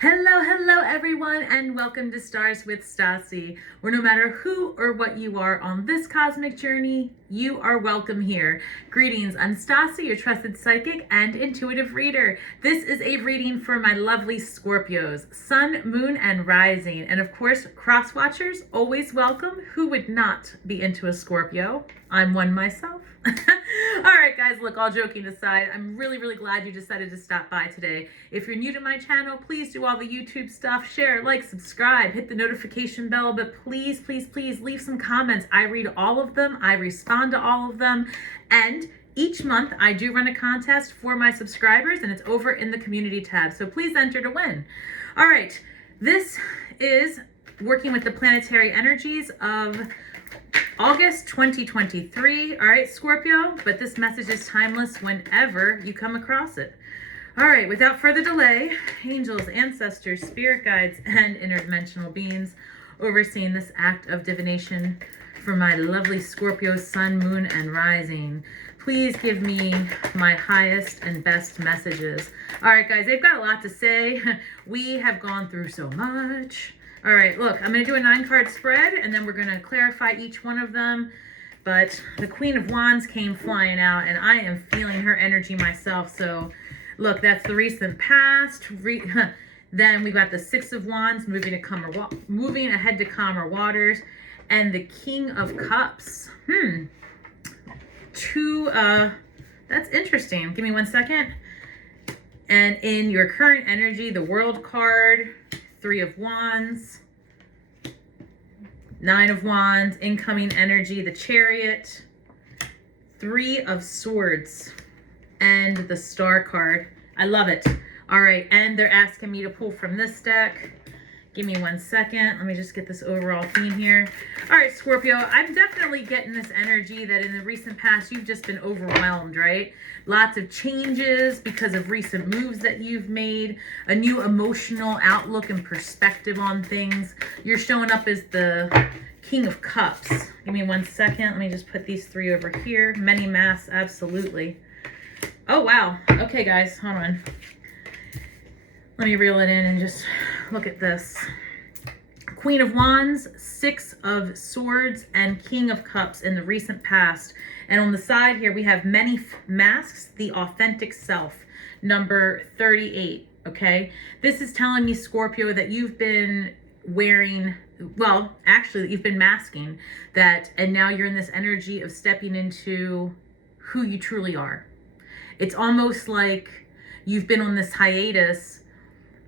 Hello everyone, and welcome to Stars with Stasi, where no matter who or what you are on this cosmic journey, you are welcome here. Greetings, I'm Stasi, your trusted psychic and intuitive reader. This is a reading for my lovely Scorpios, Sun, Moon, and Rising. And of course, cross watchers, always welcome. Who would not be into a Scorpio? I'm one myself. All right, guys, look, all joking aside, I'm really glad you decided to stop by today. If you're new to my channel, please do all the YouTube stuff, share, like, subscribe, hit the notification bell, but please leave some comments. I read all of them. I respond to all of them. And each month I do run a contest for my subscribers, and it's over in the community tab. So please enter to win. All right, this is working with the planetary energies of August 2023. All right, Scorpio, but this message is timeless whenever you come across it. All right, without further delay, angels, ancestors, spirit guides, and interdimensional beings overseeing this act of divination for my lovely Scorpio sun, moon, and rising, please give me my highest and best messages. All right, guys, they've got a lot to say. We have gone through so much. All right, look, I'm going to do a 9-card spread, and then we're going to clarify each one of them. But the Queen of Wands came flying out, and I am feeling her energy myself. So, look, that's the recent past. Then we got the 6 of Wands moving ahead to calmer waters, and the King of Cups. That's interesting. Give me 1 second. And in your current energy, the World card, 3 of Wands, 9 of Wands, incoming energy, the Chariot, 3 of Swords, and the Star card. I love it. All right, and they're asking me to pull from this deck. Give me 1 second. Let me just get this overall theme here. All right, Scorpio, I'm definitely getting this energy that in the recent past, you've just been overwhelmed, right? Lots of changes because of recent moves that you've made, a new emotional outlook and perspective on things. You're showing up as the King of Cups. Give me 1 second. Let me just put these 3 over here. Many masks, absolutely. Oh, wow. Okay, guys, hold on. Let me reel it in and just look at this. Queen of Wands, 6 of Swords, and King of Cups in the recent past. And on the side here, we have many masks, the authentic self, number 38, okay? This is telling me, Scorpio, that you've been wearing, well, actually, you've been masking that, and now you're in this energy of stepping into who you truly are. It's almost like you've been on this hiatus.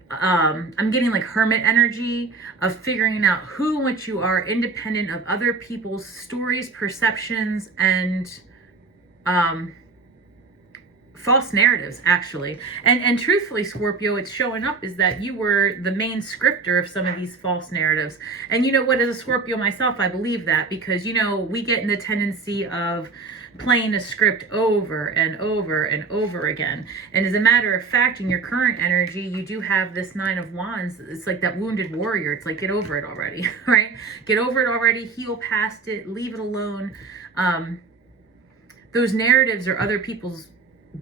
I'm getting like hermit energy of figuring out who and what you are, independent of other people's stories, perceptions, and false narratives, actually. And truthfully, Scorpio, it's showing up is that you were the main scripter of some of these false narratives. And you know what, as a Scorpio myself, I believe that, because, you know, we get in the tendency of playing a script over and over and over again. And as a matter of fact, in your current energy, you do have this 9 of Wands. It's like that wounded warrior. It's like, get over it already, right? Get over it already, heal past it, leave it alone. Those narratives are other people's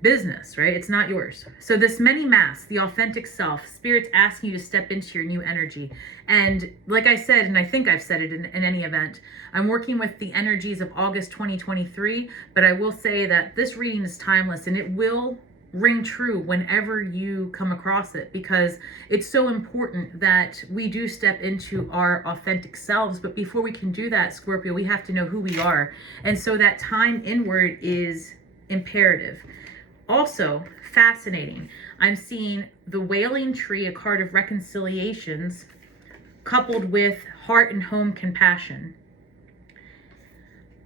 business, right? It's not yours. So this many masks, the authentic self, Spirit's asking you to step into your new energy. And like I said, and I think I've said it in any event, I'm working with the energies of August 2023, but I will say that this reading is timeless, and it will ring true whenever you come across it, because it's so important that we do step into our authentic selves. But before we can do that, Scorpio, we have to know who we are. And so that time inward is imperative. Also, fascinating, I'm seeing the Wailing Tree, a card of reconciliations, coupled with heart and home compassion.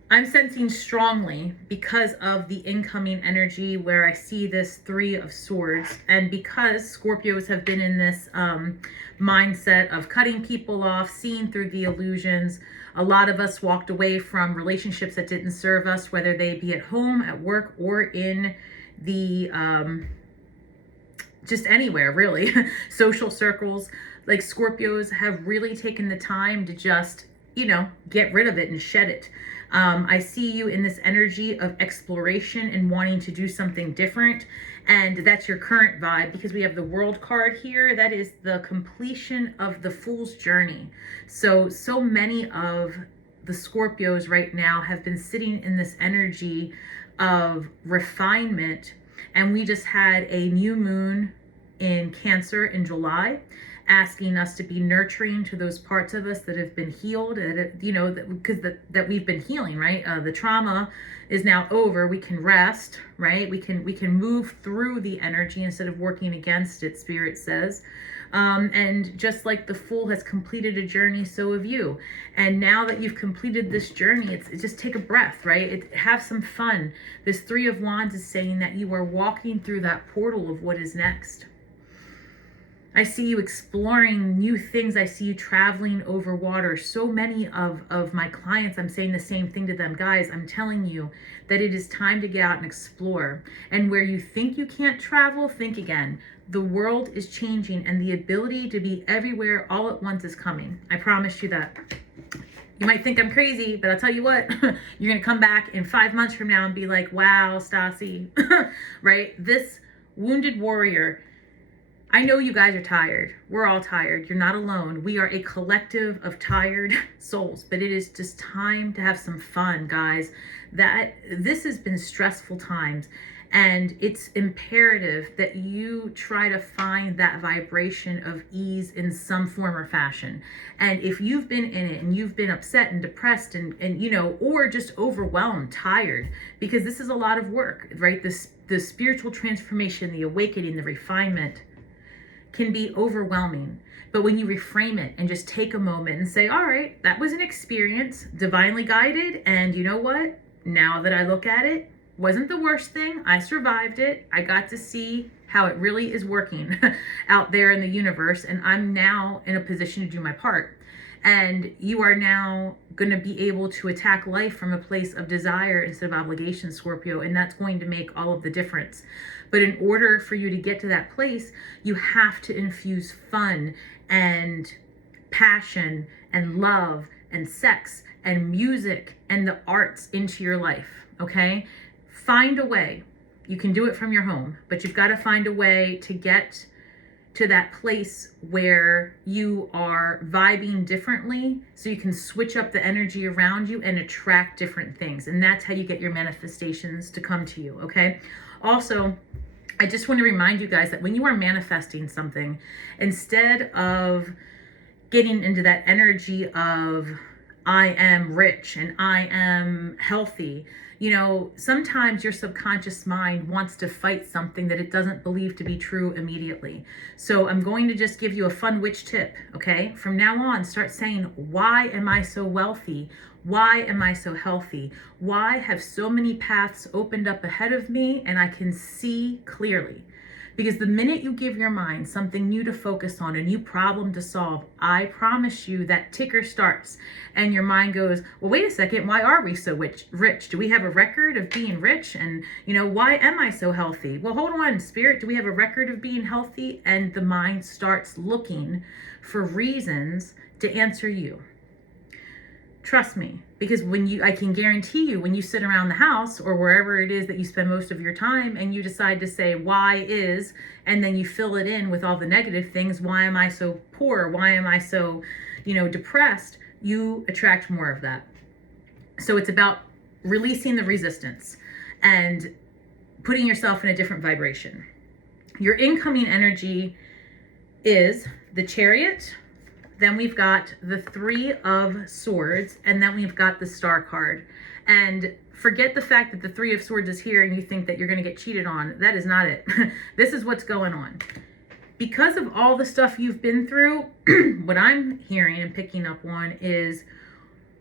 I'm sensing strongly, because of the incoming energy where I see this 3 of Swords, and because Scorpios have been in this mindset of cutting people off, seeing through the illusions. A lot of us walked away from relationships that didn't serve us, whether they be at home, at work, or in the just anywhere, really. Social circles. Like, Scorpios have really taken the time to just, you know, get rid of it and shed it. I see you in this energy of exploration and wanting to do something different. And that's your current vibe, because we have the World card here. That is the completion of the Fool's journey. So many of the Scorpios right now have been sitting in this energy of refinement. And we just had a new moon in Cancer in July, asking us to be nurturing to those parts of us that have been healed, that we've been healing, right? The trauma is now over. We can rest, right? We can move through the energy instead of working against it, Spirit says. And just like the Fool has completed a journey, so have you. And now that you've completed this journey, it's just take a breath, right? Have some fun. This Three of Wands is saying that you are walking through that portal of what is next. I see you exploring new things. I see you traveling over water. So many of my clients, I'm saying the same thing to them. Guys, I'm telling you that it is time to get out and explore. And where you think you can't travel, think again. The world is changing, and the ability to be everywhere all at once is coming. I promise you that. You might think I'm crazy, but I'll tell you what, you're going to come back in 5 months from now and be like, wow, Stasi, right? This wounded warrior, I know you guys are tired. We're all tired. You're not alone. We are a collective of tired souls, but it is just time to have some fun, guys. This has been stressful times, and it's imperative that you try to find that vibration of ease in some form or fashion. And if you've been in it and you've been upset and depressed and or just overwhelmed, tired, because this is a lot of work, right? The spiritual transformation, the awakening, the refinement can be overwhelming. But when you reframe it and just take a moment and say, all right, that was an experience, divinely guided, and you know what? Now that I look at it, wasn't the worst thing. I survived it. I got to see how it really is working out there in the universe, and I'm now in a position to do my part. And you are now going to be able to attack life from a place of desire instead of obligation, Scorpio, and that's going to make all of the difference. But in order for you to get to that place, you have to infuse fun and passion and love and sex and music and the arts into your life, okay? Find a way. You can do it from your home, but you've got to find a way to get to that place where you are vibing differently, so you can switch up the energy around you and attract different things. And that's how you get your manifestations to come to you, okay? Also, I just want to remind you guys that when you are manifesting something, instead of getting into that energy of I am rich and I am healthy, sometimes your subconscious mind wants to fight something that it doesn't believe to be true immediately. So I'm going to just give you a fun witch tip, okay? From now on, start saying, why am I so wealthy? Why am I so healthy? Why have so many paths opened up ahead of me and I can see clearly? Because the minute you give your mind something new to focus on, a new problem to solve, I promise you that ticker starts and your mind goes, well, wait a second, why are we so rich? Do we have a record of being rich? And, why am I so healthy? Well, hold on, Spirit, do we have a record of being healthy? And the mind starts looking for reasons to answer you. Trust me, because I can guarantee you, when you sit around the house or wherever it is that you spend most of your time and you decide to say, why is, and then you fill it in with all the negative things, why am I so poor? Why am I so, depressed? You attract more of that. So it's about releasing the resistance and putting yourself in a different vibration. Your incoming energy is the Chariot. Then we've got the Three of Swords, and then we've got the Star card. And forget the fact that the Three of Swords is here and you think that you're going to get cheated on. That is not it. This is what's going on. Because of all the stuff you've been through, what I'm hearing and picking up on is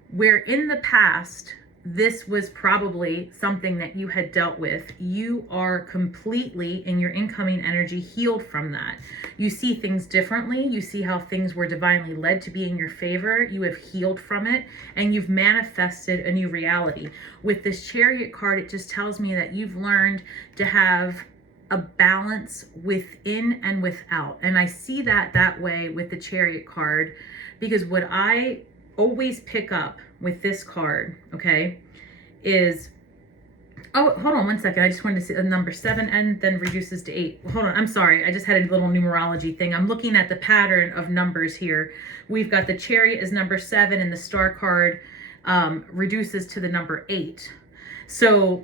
where in the past this was probably something that you had dealt with, you are completely in your incoming energy healed from that. You see things differently. You see how things were divinely led to be in your favor. You have healed from it and you've manifested a new reality. With this Chariot card, it just tells me that you've learned to have a balance within and without. And I see that way with the Chariot card, because what I always pick up with this card, okay, is Oh, hold on one second. I just wanted to see a number 7 and then reduces to 8. Hold on. I'm sorry. I just had a little numerology thing. I'm looking at the pattern of numbers here. We've got the Chariot is number 7 and the star card reduces to the number 8. So,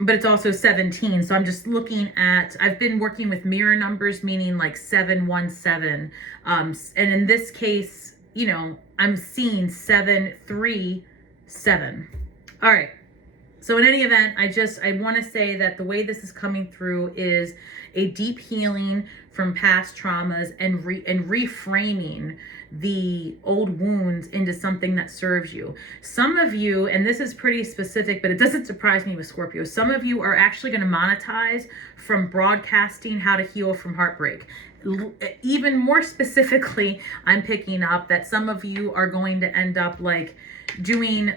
but it's also 17. So I'm just looking at, I've been working with mirror numbers, meaning like 717. And in this case, you know, I'm seeing 737. All right. So in any event, I want to say that the way this is coming through is a deep healing from past traumas and reframing the old wounds into something that serves you. Some of you, and this is pretty specific, but it doesn't surprise me with Scorpio, some of you are actually going to monetize from broadcasting how to heal from heartbreak. Even more specifically, I'm picking up that some of you are going to end up like doing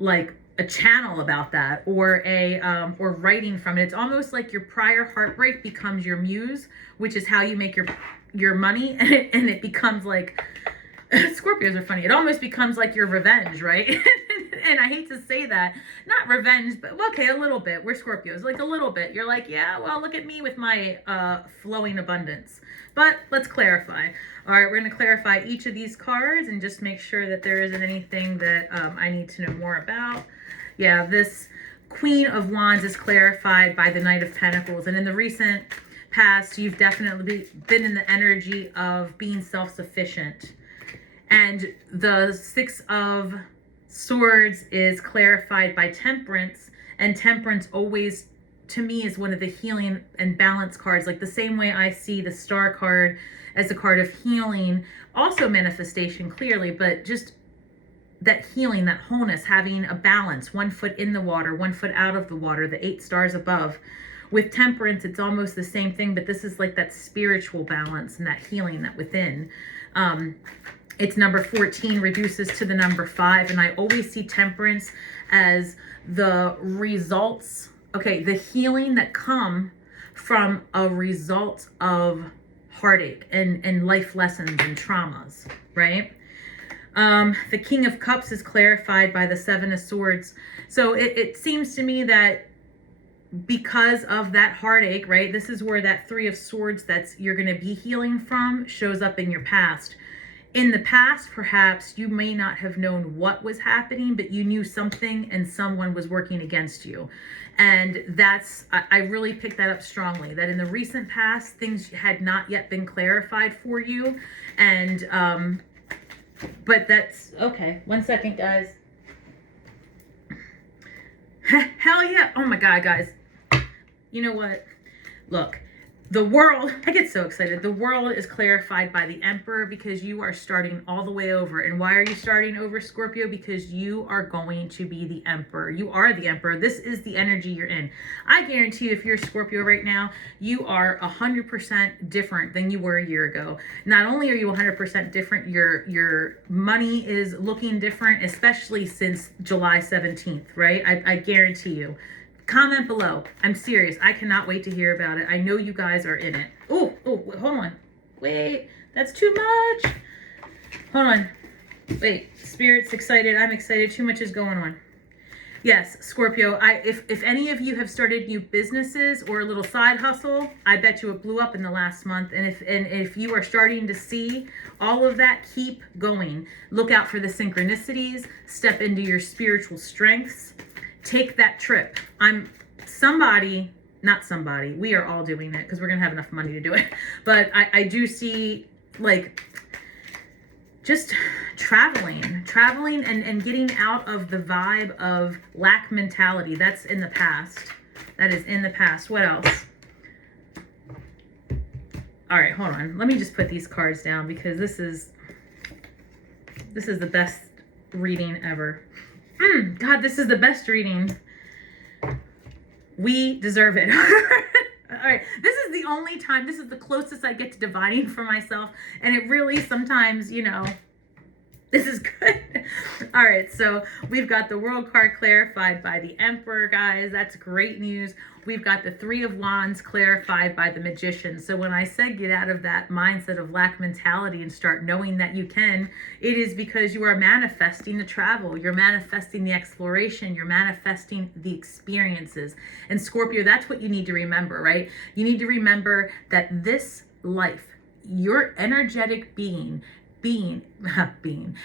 like a channel about that, or or writing from it. It's almost like your prior heartbreak becomes your muse, which is how you make your money, and it becomes like Scorpios are funny. It almost becomes like your revenge, right? And I hate to say that, not revenge, but okay, a little bit. We're Scorpios, like a little bit. You're like, yeah, well, look at me with my flowing abundance. But let's clarify. All right, we're going to clarify each of these cards and just make sure that there isn't anything that I need to know more about. Yeah, this Queen of Wands is clarified by the Knight of Pentacles. And in the recent past, you've definitely been in the energy of being self-sufficient. And the Six of Swords is clarified by Temperance. And Temperance always, to me, is one of the healing and balance cards. Like the same way I see the Star card as a card of healing, also manifestation clearly, but just that healing, that wholeness, having a balance, 1 foot in the water, 1 foot out of the water, the 8 stars above. With Temperance, it's almost the same thing, but this is like that spiritual balance and that healing that within. It's number 14 reduces to the number 5. And I always see Temperance as the results, okay, the healing that come from a result of heartache and life lessons and traumas, right? The King of Cups is clarified by the Seven of Swords. So it seems to me that because of that heartache, right, this is where that Three of Swords you're going to be healing from shows up in your past. In the past, perhaps you may not have known what was happening, but you knew something and someone was working against you. And I really picked that up strongly, that in the recent past, things had not yet been clarified for you. And, but that's okay. 1 second, guys. Hell yeah. Oh my God, guys. You know what? Look, the world, I get so excited. The world is clarified by the Emperor because you are starting all the way over. And why are you starting over, Scorpio? Because you are going to be the Emperor. You are the Emperor. This is the energy you're in. I guarantee you, if you're Scorpio right now, you are 100% different than you were a year ago. Not only are you 100% different, your money is looking different, especially since July 17th, right? I guarantee you. Comment below. I'm serious. I cannot wait to hear about it. I know you guys are in it. Oh, hold on. Wait, that's too much. Hold on. Wait, Spirit's excited. I'm excited. Too much is going on. Yes, Scorpio, if any of you have started new businesses or a little side hustle, I bet you it blew up in the last month. And if you are starting to see all of that, keep going. Look out for the synchronicities. Step into your spiritual strengths. Take that trip. We are all doing it because we're going to have enough money to do it. But I do see like just traveling and getting out of the vibe of lack mentality. That's in the past. That is in the past. What else? All right, hold on. Let me just put these cards down because this is the best reading ever. God, this is the best reading. We deserve it. All right, this is the only time, this is the closest I get to dividing for myself. And it really sometimes, you know, This is good. All right, so we've got the World card clarified by the Emperor, guys. That's great news. We've got the Three of Wands clarified by the Magician. So when I said get out of that mindset of lack mentality and start knowing that you can, it is because you are manifesting the travel. You're manifesting the exploration. You're manifesting the experiences. And Scorpio, that's what you need to remember, right? You need to remember that this life, your energetic being,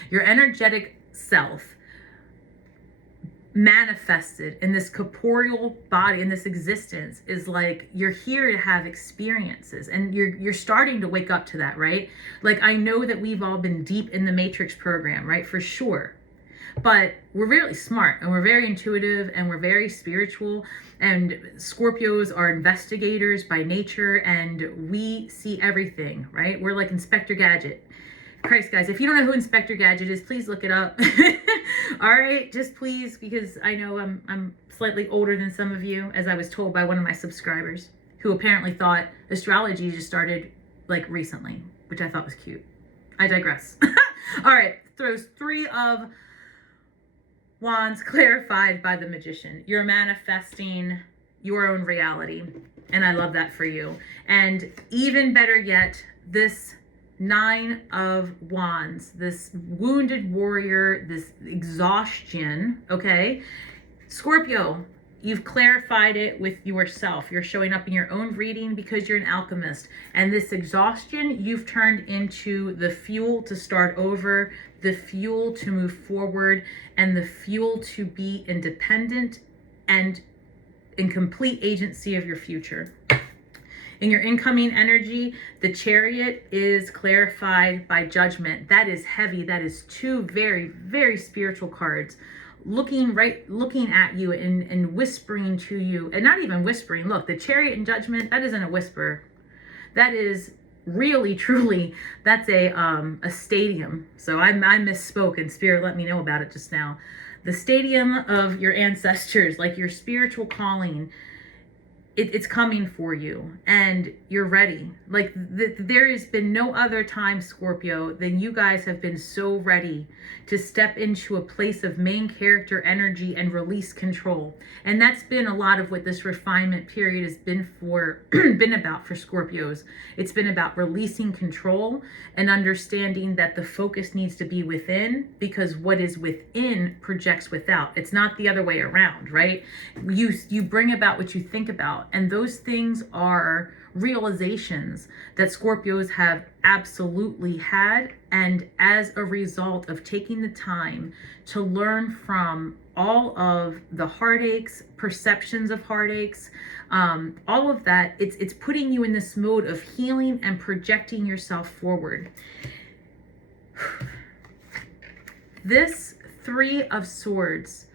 your energetic self manifested in this corporeal body, in this existence, is like you're here to have experiences, and you're starting to wake up to that, right? Like, I know that we've all been deep in the Matrix program, right? For sure. But we're really smart, and we're very intuitive, and we're very spiritual, and Scorpios are investigators by nature, and we see everything, right? We're like Inspector Gadget. Christ, guys, if you don't know who Inspector Gadget is, please look it up. All right, just please, because I know I'm slightly older than some of you, as I was told by one of my subscribers, who apparently thought astrology just started like recently, which I thought was cute. I digress. All right, throws Three of Wands clarified by the Magician. You're manifesting your own reality, and I love that for you. And even better yet, this Nine of Wands, this wounded warrior, this exhaustion, okay? Scorpio, you've clarified it with yourself. You're showing up in your own reading because you're an alchemist. And this exhaustion, you've turned into the fuel to start over, the fuel to move forward, and the fuel to be independent and in complete agency of your future. In your incoming energy, the Chariot is clarified by Judgment. That is heavy. That is two very, very spiritual cards looking at you and whispering to you, and not even whispering. Look, the Chariot and Judgment, that isn't a whisper. That is really, truly, that's a stadium. So I misspoke, and Spirit let me know about it just now. The stadium of your ancestors, like your spiritual calling, it's coming for you, and you're ready. Like there has been no other time, Scorpio, than you guys have been so ready to step into a place of main character energy and release control. And that's been a lot of what this refinement period has been about for Scorpios. It's been about releasing control and understanding that the focus needs to be within, because what is within projects without. It's not the other way around, right? You bring about what you think about. And those things are realizations that Scorpios have absolutely had. And as a result of taking the time to learn from all of the heartaches, perceptions of heartaches, all of that, it's putting you in this mode of healing and projecting yourself forward. This Three of Swords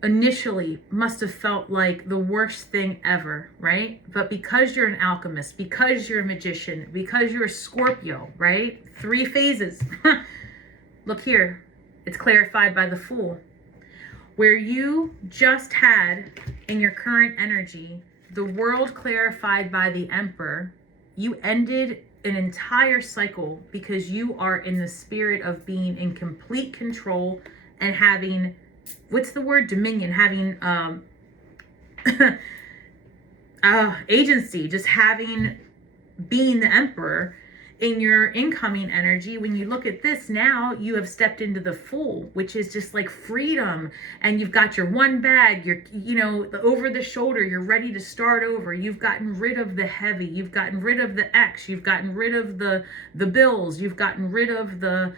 initially must have felt like the worst thing ever, right? But because you're an alchemist, because you're a magician, because you're a Scorpio, right? Three phases. Look here, it's clarified by the Fool. Where you just had in your current energy, the World clarified by the Emperor, you ended an entire cycle because you are in the spirit of being in complete control and having, what's the word? Dominion, having agency, just being the Emperor in your incoming energy. When you look at this now, you have stepped into the Fool, which is just like freedom. And you've got your one bag, the over the shoulder, you're ready to start over. You've gotten rid of the heavy. You've gotten rid of the X. You've gotten rid of the bills. You've gotten rid of the,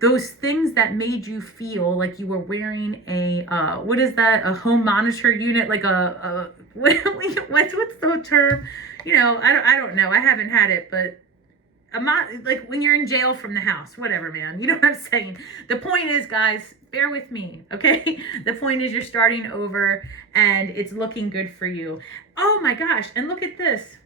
those things that made you feel like you were wearing a, what is that? A home monitor unit, like what's the term? I don't know. I haven't had it, but like when you're in jail from the house, whatever, man. You know what I'm saying? The point is, guys, bear with me, okay? The point is you're starting over and it's looking good for you. Oh my gosh. And look at this.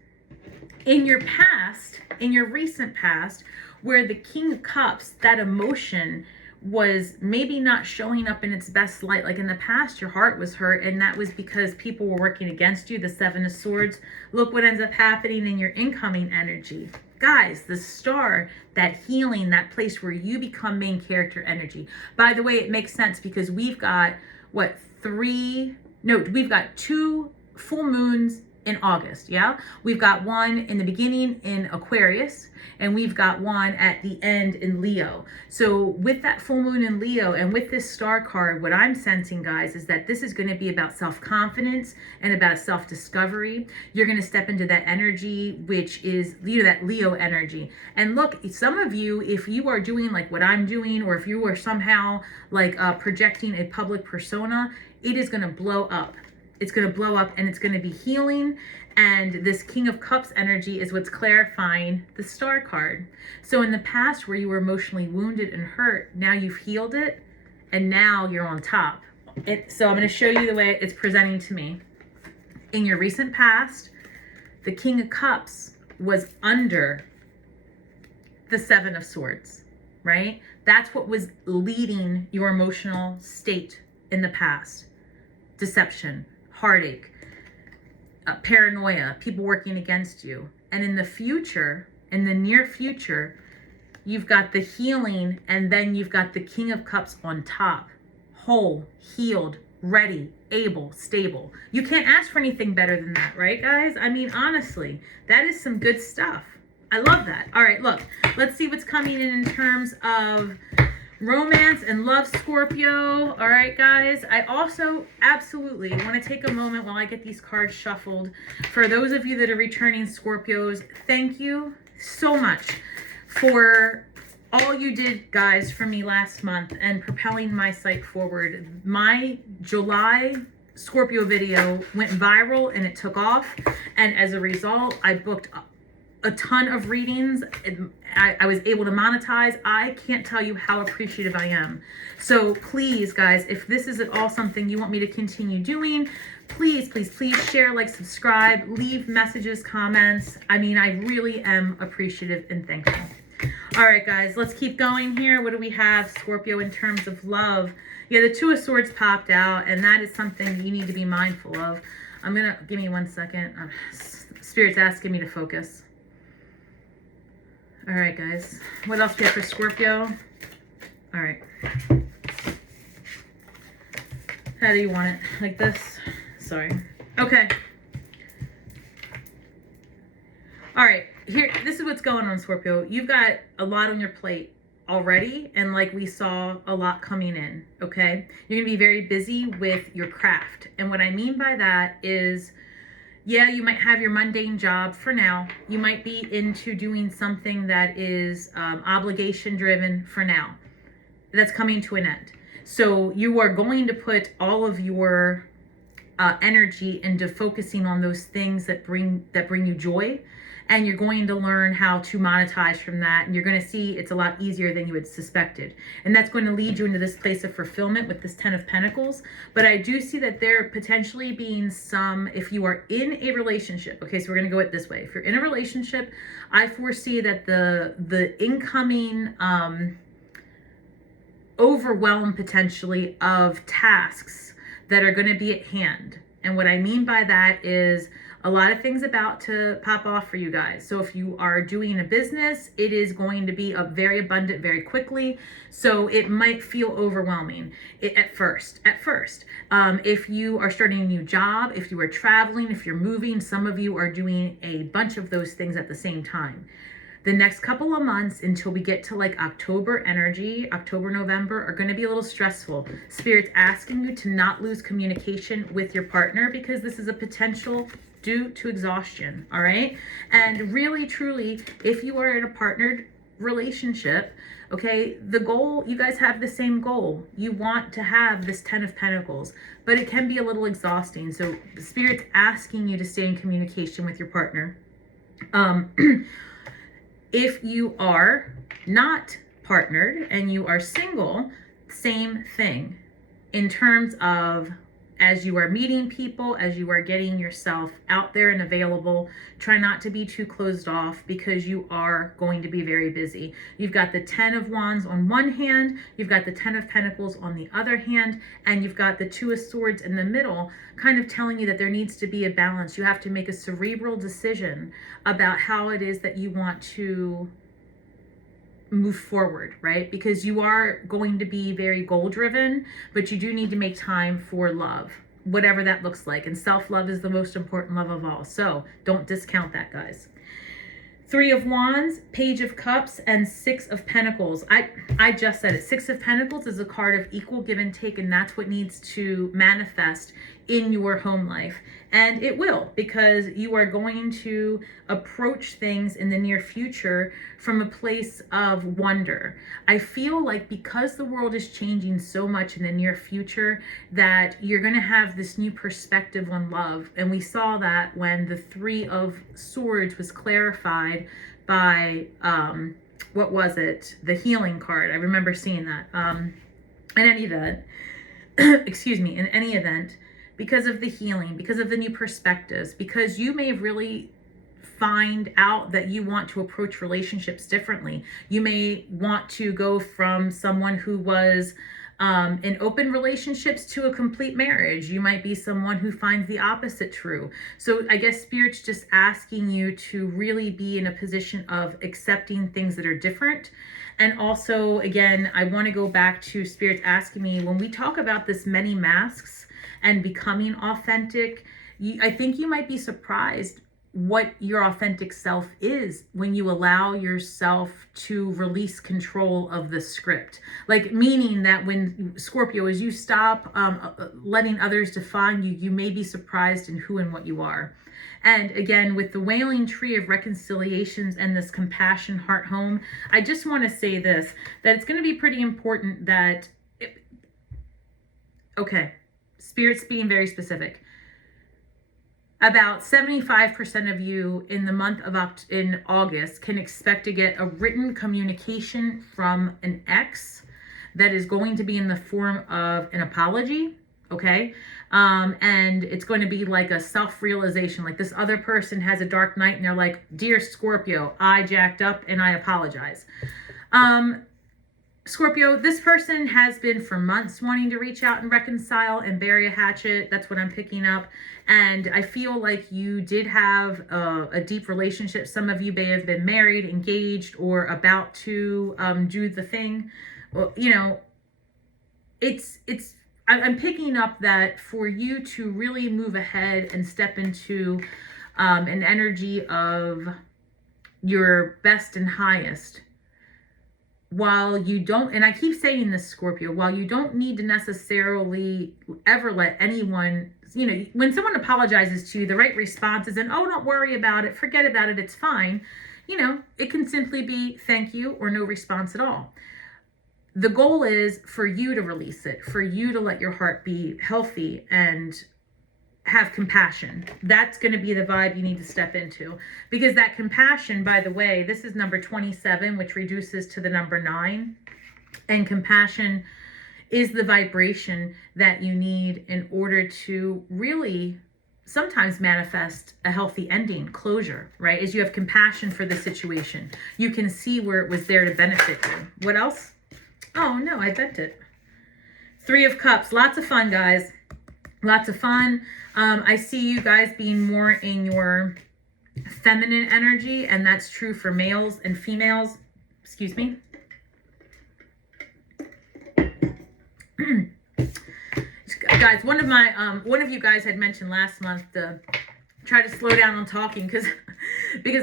In your past, in your recent past, where the King of Cups, that emotion was maybe not showing up in its best light. Like in the past, your heart was hurt, and that was because people were working against you. The Seven of Swords. Look what ends up happening in your incoming energy. Guys, the star, that healing, that place where you become main character energy. By the way, it makes sense because we've got, what, we've got 2 full moons in August, yeah? We've got one in the beginning in Aquarius, and we've got one at the end in Leo. So with that full moon in Leo and with this star card, what I'm sensing, guys, is that this is going to be about self-confidence and about self-discovery. You're going to step into that energy, which is, that Leo energy. And look, some of you, if you are doing like what I'm doing, or if you are somehow like projecting a public persona, it is going to blow up. It's going to blow up, and it's going to be healing. And this King of Cups energy is what's clarifying the star card. So in the past where you were emotionally wounded and hurt, now you've healed it, and now you're on top. So I'm going to show you the way it's presenting to me. In your recent past, the King of Cups was under the Seven of Swords, right? That's what was leading your emotional state in the past. Deception, heartache, paranoia, people working against you. And in the future, in the near future, you've got the healing, and then you've got the King of Cups on top. Whole, healed, ready, able, stable. You can't ask for anything better than that, right, guys? I mean, honestly, that is some good stuff. I love that. All right, look, let's see what's coming in terms of romance and love, Scorpio. All right, guys. I also absolutely want to take a moment while I get these cards shuffled. For those of you that are returning Scorpios, thank you so much for all you did, guys, for me last month and propelling my site forward. My July Scorpio video went viral and it took off. And as a result, I booked a ton of readings. I was able to monetize. I can't tell you how appreciative I am. So please, guys, if this is at all something you want me to continue doing, please, please, please share, like, subscribe, leave messages, comments. I mean, I really am appreciative and thankful. All right, guys, let's keep going here. What do we have, Scorpio, in terms of love? Yeah, the Two of Swords popped out, and that is something you need to be mindful of. Give me 1 second. Spirit's asking me to focus. All right, guys. What else do we have for Scorpio? All right. How do you want it? Like this? Sorry. Okay. All right. Here, this is what's going on, Scorpio. You've got a lot on your plate already, and like we saw, a lot coming in, okay? You're going to be very busy with your craft. And what I mean by that is, yeah, you might have your mundane job for now. You might be into doing something that is obligation driven for now. That's coming to an end. So you are going to put all of your energy into focusing on those things that bring you joy. And you're going to learn how to monetize from that. And you're going to see it's a lot easier than you had suspected. And that's going to lead you into this place of fulfillment with this Ten of Pentacles. But I do see that there potentially being some, if you are in a relationship, okay, so we're going to go it this way. If you're in a relationship, I foresee that the incoming overwhelm potentially of tasks that are going to be at hand. And what I mean by that is a lot of things about to pop off for you guys. So if you are doing a business, it is going to be very abundant very quickly. So it might feel overwhelming at first. If you are starting a new job, if you are traveling, if you're moving, some of you are doing a bunch of those things at the same time. The next couple of months until we get to like October energy, October, November, are going to be a little stressful. Spirit's asking you to not lose communication with your partner because this is a potential due to exhaustion, all right? And really, truly, if you are in a partnered relationship, okay, the goal, you guys have the same goal. You want to have this Ten of Pentacles, but it can be a little exhausting. So Spirit's asking you to stay in communication with your partner. If you are not partnered and you are single, same thing in terms of as you are meeting people, as you are getting yourself out there and available, try not to be too closed off because you are going to be very busy. You've got the 10 of Wands on one hand, you've got the 10 of Pentacles on the other hand, and you've got the 2 of Swords in the middle, kind of telling you that there needs to be a balance. You have to make a cerebral decision about how it is that you want to move forward, right? Because you are going to be very goal driven, but you do need to make time for love, whatever that looks like. And self-love is the most important love of all. So don't discount that, guys. 3 of Wands, Page of Cups, and 6 of Pentacles. I just said it. 6 of Pentacles is a card of equal give and take, and that's what needs to manifest in your home life. And it will, because you are going to approach things in the near future from a place of wonder. I feel like because the world is changing so much in the near future, that you're going to have this new perspective on love. And we saw that when the 3 of Swords was clarified by, what was it? The healing card. I remember seeing that. In any event, excuse me, in any event, because of the healing, because of the new perspectives, because you may really find out that you want to approach relationships differently. You may want to go from someone who was in open relationships to a complete marriage. You might be someone who finds the opposite true. So I guess Spirit's just asking you to really be in a position of accepting things that are different. And also, again, I want to go back to Spirit's asking me, when we talk about this many masks and becoming authentic, I think you might be surprised what your authentic self is when you allow yourself to release control of the script. Like, meaning that when Scorpio, as you stop letting others define you, you may be surprised in who and what you are. And again, with the Wailing Tree of Reconciliations and this Compassion Heart Home, I just want to say this, that it's going to be pretty important that, okay, Spirit's being very specific. About 75% of you in the month of in August can expect to get a written communication from an ex that is going to be in the form of an apology, okay? And it's going to be like a self-realization, like this other person has a dark night and they're like, "Dear Scorpio, I jacked up and I apologize." Scorpio, this person has been for months wanting to reach out and reconcile and bury a hatchet. That's what I'm picking up. And I feel like you did have a deep relationship. Some of you may have been married, engaged, or about to do the thing. Well, you know, I'm picking up that for you to really move ahead and step into an energy of your best and highest, while you don't, and I keep saying this, Scorpio, while you don't need to necessarily ever let anyone, you know, when someone apologizes to you, the right response isn't, "Oh, don't worry about it, forget about it, it's fine." You know, it can simply be thank you or no response at all. The goal is for you to release it, for you to let your heart be healthy and have compassion. That's going to be the vibe you need to step into, because that compassion, by the way, this is number 27, which reduces to the number 9, and compassion is the vibration that you need in order to really sometimes manifest a healthy ending, closure, right? As you have compassion for the situation, you can see where it was there to benefit you. What else? Oh no, I bent it. 3 of Cups, lots of fun, guys. Lots of fun. I see you guys being more in your feminine energy, and that's true for males and females. Excuse me. Guys, one of you guys had mentioned last month to try to slow down on talking because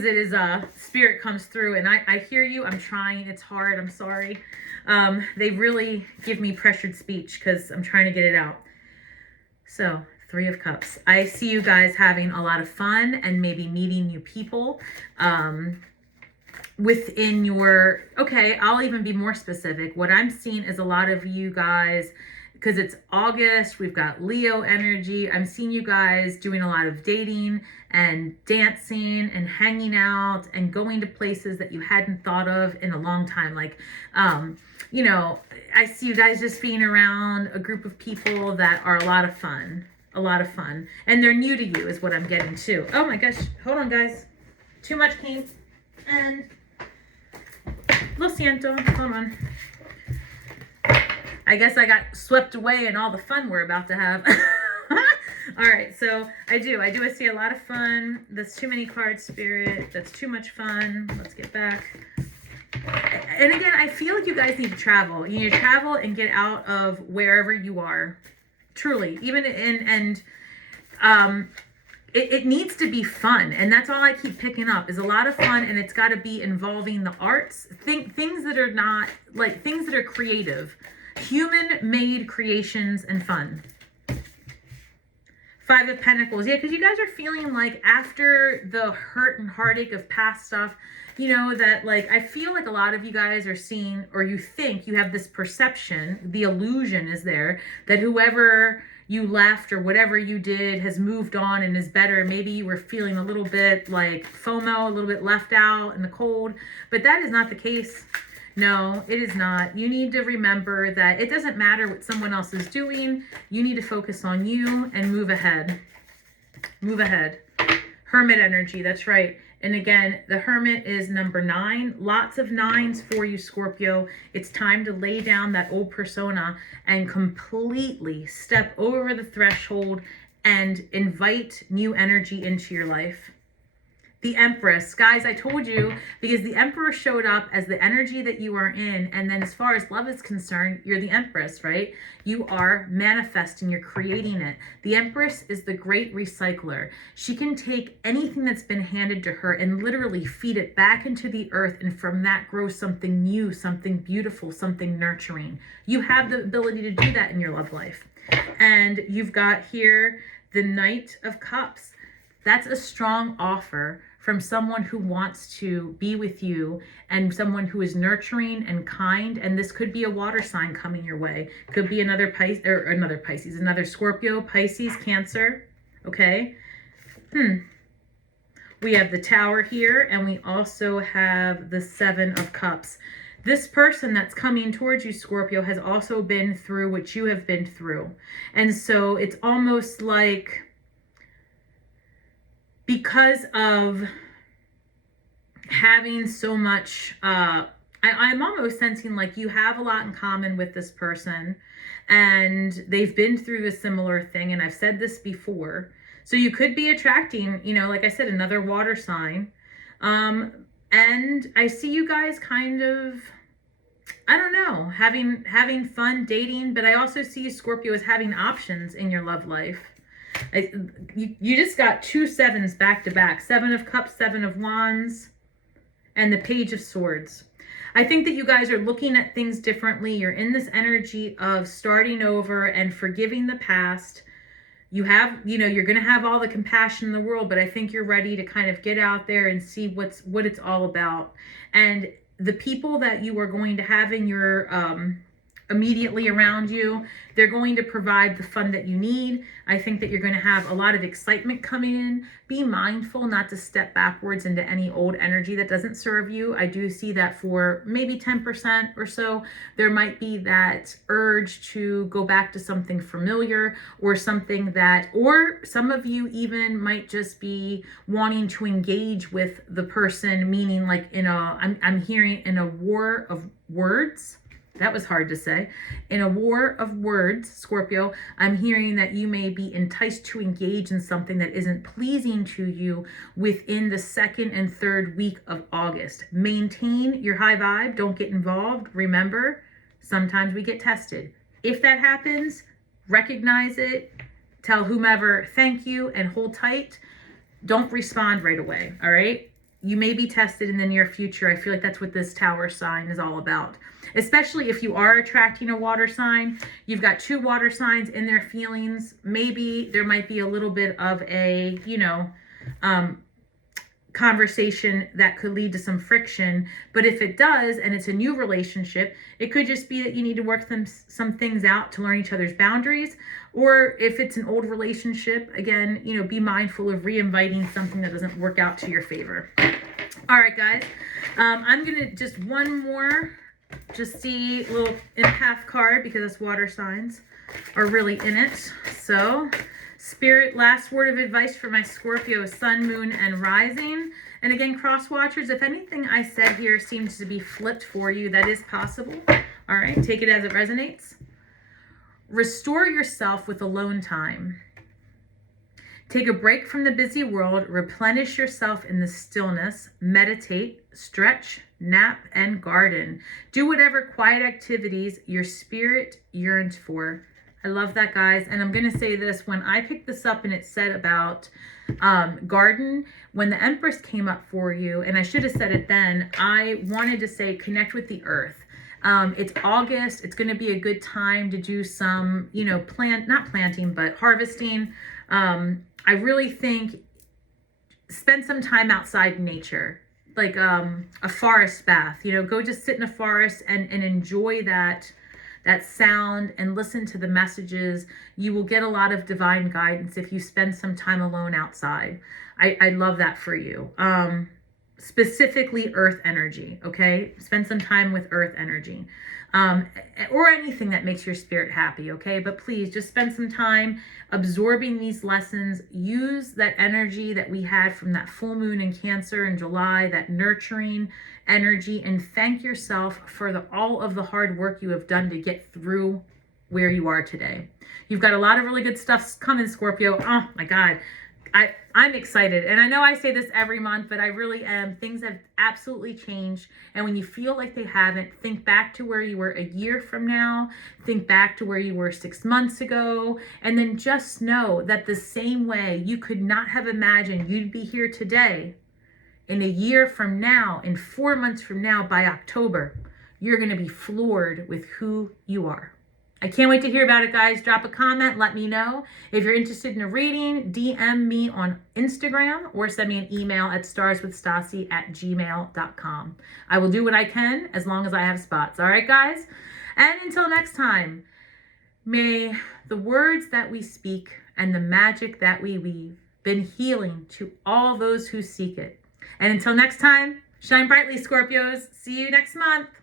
it is Spirit comes through, and I hear you. I'm trying. It's hard. I'm sorry. They really give me pressured speech because I'm trying to get it out. So 3 of Cups. I see you guys having a lot of fun and maybe meeting new people within your, okay, I'll even be more specific. What I'm seeing is a lot of you guys because it's August. We've got Leo energy. I'm seeing you guys doing a lot of dating and dancing and hanging out and going to places that you hadn't thought of in a long time. Like, you know, I see you guys just being around a group of people that are a lot of fun. A lot of fun. And they're new to you is what I'm getting to. Oh my gosh. Hold on, guys. Too much came. And lo siento. Hold on. I guess I got swept away in all the fun we're about to have. All right, so I do see a lot of fun. That's too many cards, Spirit. That's too much fun. Let's get back. And again, I feel like you guys need to travel. You need to travel and get out of wherever you are. Truly, even it needs to be fun, and that's all I keep picking up is a lot of fun, and it's got to be involving the arts, things that are not like things that are creative. Human-made creations and fun. 5 of Pentacles. Yeah, because you guys are feeling like after the hurt and heartache of past stuff, you know, that like I feel like a lot of you guys are seeing, or you think you have this perception, the illusion is there, that whoever you left or whatever you did has moved on and is better. Maybe you were feeling a little bit like FOMO, a little bit left out in the cold, but that is not the case. No, it is not. You need to remember that it doesn't matter what someone else is doing. You need to focus on you and move ahead. Move ahead. Hermit energy, that's right. And again, the Hermit is number 9. Lots of 9s for you, Scorpio. It's time to lay down that old persona and completely step over the threshold and invite new energy into your life. The Empress. Guys, I told you, because the Emperor showed up as the energy that you are in, and then as far as love is concerned, you're the Empress, right? You are manifesting, you're creating it. The Empress is the great recycler. She can take anything that's been handed to her and literally feed it back into the earth, and from that grows something new, something beautiful, something nurturing. You have the ability to do that in your love life. And you've got here the Knight of Cups. That's a strong offer from someone who wants to be with you and someone who is nurturing and kind. And this could be a water sign coming your way. Could be another Pisces, another Scorpio, Pisces, Cancer. Okay. We have the Tower here, and we also have the 7 of Cups. This person that's coming towards you, Scorpio, has also been through what you have been through. And so it's almost like, because of having so much, I'm almost sensing like you have a lot in common with this person, and they've been through a similar thing. And I've said this before. So you could be attracting, you know, like I said, another water sign. And I see you guys kind of, I don't know, having fun dating, but I also see you, Scorpio, as having options in your love life. You just got 2 7s back to back. 7 of Cups, 7 of Wands, and the Page of Swords. I think that you guys are looking at things differently. You're in this energy of starting over and forgiving the past. You have, you know, you're going to have all the compassion in the world, but I think you're ready to kind of get out there and see what it's all about. And the people that you are going to have in your immediately around you, they're going to provide the fun that you need. I think that you're going to have a lot of excitement coming in. Be mindful not to step backwards into any old energy that doesn't serve you. I do see that for maybe 10% or so. There might be that urge to go back to something familiar, or something that, or some of you even might just be wanting to engage with the person, meaning like in a, I'm hearing in a war of words. That was hard to say. In a war of words, Scorpio, I'm hearing that you may be enticed to engage in something that isn't pleasing to you within the 2nd and 3rd week of August. Maintain your high vibe. Don't get involved. Remember, sometimes we get tested. If that happens, recognize it. Tell whomever thank you and hold tight. Don't respond right away, all right? You may be tested in the near future. I feel like that's what this Tower sign is all about. Especially if you are attracting a water sign. You've got 2 water signs in their feelings. Maybe there might be a little bit of a, you know, conversation that could lead to some friction. But if it does, and it's a new relationship, it could just be that you need to work some things out to learn each other's boundaries. Or if it's an old relationship, again, you know, be mindful of re-inviting something that doesn't work out to your favor. All right, guys, I'm gonna just one more, just see a little empath card, because us water signs are really in it. So Spirit, last word of advice for my Scorpio sun, moon, and rising. And again, cross watchers, if anything I said here seems to be flipped for you, that is possible. All right, take it as it resonates. Restore yourself with alone time. Take a break from the busy world, replenish yourself in the stillness, meditate, stretch, nap, and garden. Do whatever quiet activities your spirit yearns for. I love that, guys. And I'm going to say this, when I picked this up and it said about garden, when the Empress came up for you, and I should have said it then, I wanted to say connect with the earth. It's August. It's going to be a good time to do some, you know, not planting, but harvesting. I really think spend some time outside in nature, like a forest bath, you know, go just sit in a forest and enjoy that sound and listen to the messages. You will get a lot of divine guidance if you spend some time alone outside. I love that for you. Specifically earth energy, okay? Spend some time with earth energy. Or anything that makes your spirit happy, okay? But please just spend some time absorbing these lessons. Use that energy that we had from that full moon in Cancer in July, that nurturing energy, and thank yourself for all of the hard work you have done to get through where you are today. You've got a lot of really good stuff coming, Scorpio. Oh my God. I'm excited. And I know I say this every month, but I really am. Things have absolutely changed. And when you feel like they haven't, think back to where you were a year from now. Think back to where you were 6 months ago. And then just know that the same way you could not have imagined you'd be here today, in a year from now, in 4 months from now, by October, you're going to be floored with who you are. I can't wait to hear about it, guys. Drop a comment. Let me know. If you're interested in a reading, DM me on Instagram or send me an email at starswithstasi@gmail.com. I will do what I can as long as I have spots. All right, guys? And until next time, may the words that we speak and the magic that we weave bring healing to all those who seek it. And until next time, shine brightly, Scorpios. See you next month.